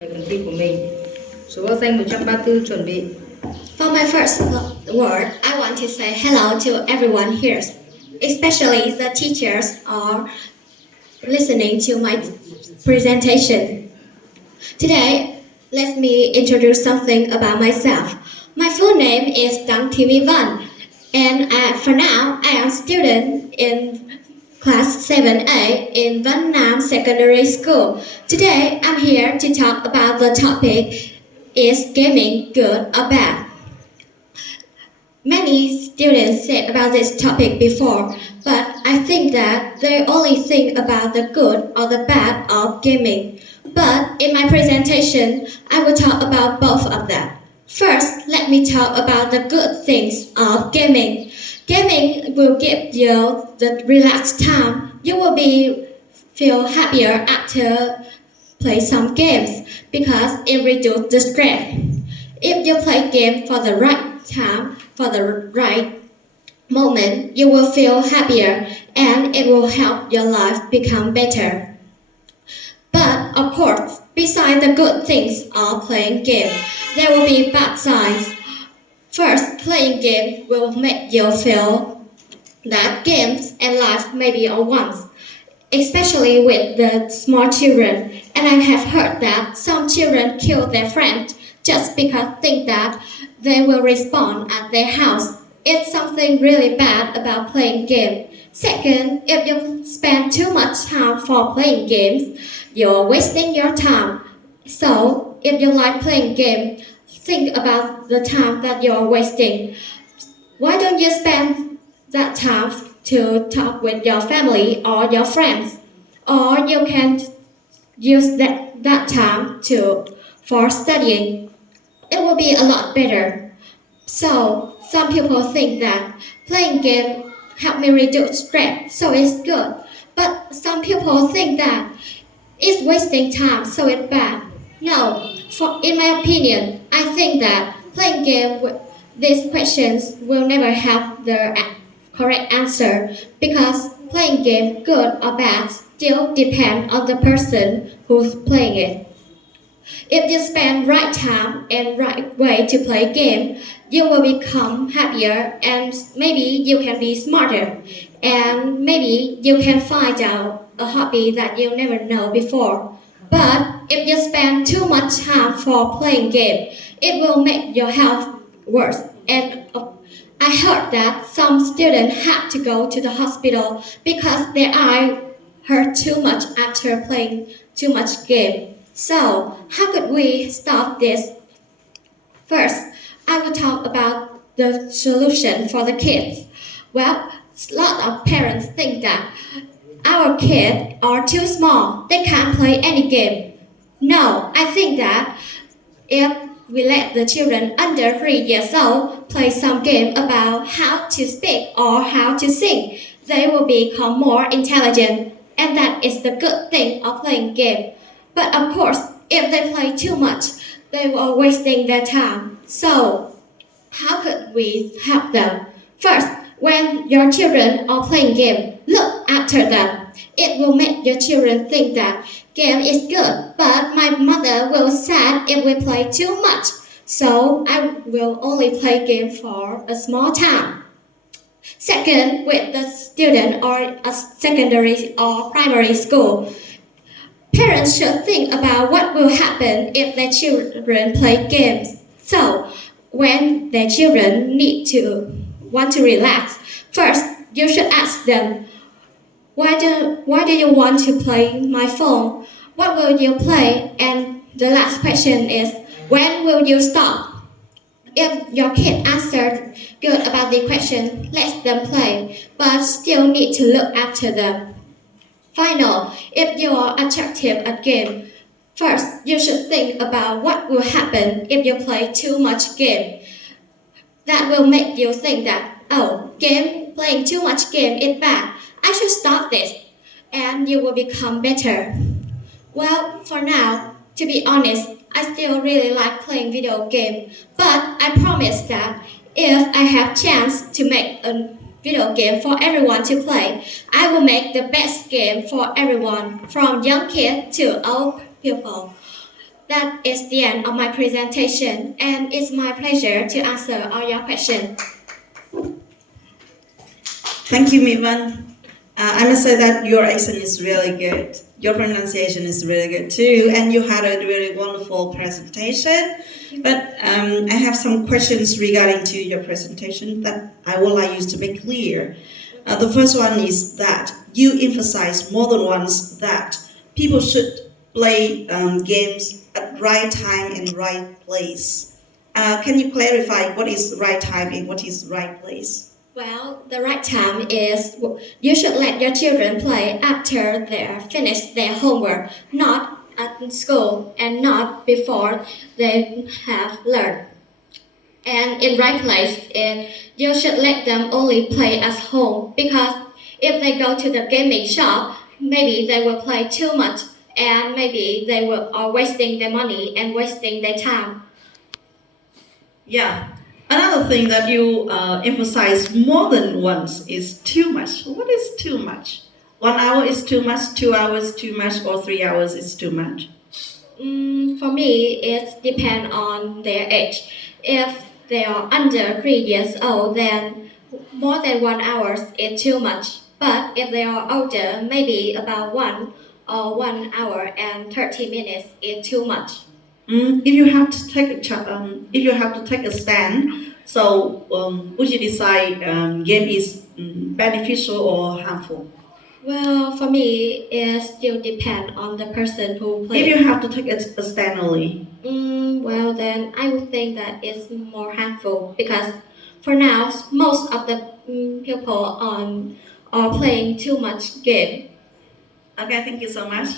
phần thi của mình. Số báo danh 134 chuẩn bị. For my first word, I want to say hello to everyone here, especially the teachers are listening to my presentation. Today, let me introduce something about myself. My full name is Dang Thi Văn, and for now, I am a student in Class 7A in Văn Nam Secondary School. Today, I'm here to talk about the topic, is gaming good or bad? Many students said about this topic before, but I think that they only think about the good or the bad of gaming. But in my presentation, I will talk about both of them. First, let me talk about the good things of gaming. Gaming will give you the relaxed time. You will feel happier after play some games because it reduces the stress. If you play game for the right time, for the right moment, you will feel happier and it will help your life become better. But of course, besides the good things of playing game, there will be bad sides. First, playing game will make you feel that games and life may be at once, especially with the small children. And I have heard that some children kill their friends just because think that they will respawn at their house. It's something really bad about playing game. Second, if you spend too much time for playing games, you're wasting your time. So, if you like playing game, think about the time that you're wasting. Why don't you spend that time to talk with your family or your friends? Or you can use that time for studying. It will be a lot better. So, some people think that playing game help me reduce stress, so it's good. But some people think that it's wasting time, so it's bad. No, in my opinion, I think that playing game with these questions will never have the correct answer because playing game, good or bad, still depend on the person who's playing it. If you spend right time and right way to play game, you will become happier and maybe you can be smarter and maybe you can find out a hobby that you never know before. But if you spend too much time for playing game, it will make your health worse. And I heard that some students had to go to the hospital because their eye hurt too much after playing too much game. So, how could we stop this? First, I will talk about the solution for the kids. Well, a lot of parents think that our kids are too small, they can't play any game. No, I think that if we let the children under 3 years old play some game about how to speak or how to sing, they will become more intelligent, and that is the good thing of playing game. But of course, if they play too much, they are wasting their time. So, how could we help them? First, when your children are playing game, look after them. It will make your children think that game is good, but my mother will sad if we play too much. So I will only play game for a small time. Second, with the student or a secondary or primary school, parents should think about what will happen if their children play games. So, when their children want to relax, first you should ask them, why do you want to play my phone? What will you play? And the last question is, when will you stop? If your kid answered good about the question, let them play, but still need to look after them. Final, if you are attractive at game, first you should think about what will happen if you play too much game. That will make you think that, playing too much game is bad. I should stop this, and you will become better. Well, for now, to be honest, I still really like playing video game, but I promise that if I have chance to make a video game for everyone to play, I will make the best game for everyone, from young kids to old people. That is the end of my presentation, and it's my pleasure to answer all your questions. Thank you, Mitvan. I must say that your accent is really good. Your pronunciation is really good too, and you had a really wonderful presentation. But I have some questions regarding to your presentation that I would like you to make clear. The first one is that you emphasize more than once that people should play games at right time and right place. Can you clarify what is right time and what is right place? Well, the right time is you should let your children play after they finish their homework, not at school and not before they have learned. And in right place, you should let them only play at home because if they go to the gaming shop, maybe they will play too much and maybe they are wasting their money and wasting their time. Yeah. Another thing that you emphasize more than once is too much. What is too much? 1 hour is too much, 2 hours too much, or 3 hours is too much? For me, it depends on their age. If they are under 3 years old, then more than 1 hour is too much. But if they are older, maybe about 1 hour and 30 minutes is too much. If you have to take if you have to take a stand, so would you decide game is beneficial or harmful? Well, for me, it still depends on the person who If plays. you have to take a stand only, Well, then I would think that it's more harmful because for now, most of the people are playing too much game. okay, thank you so much.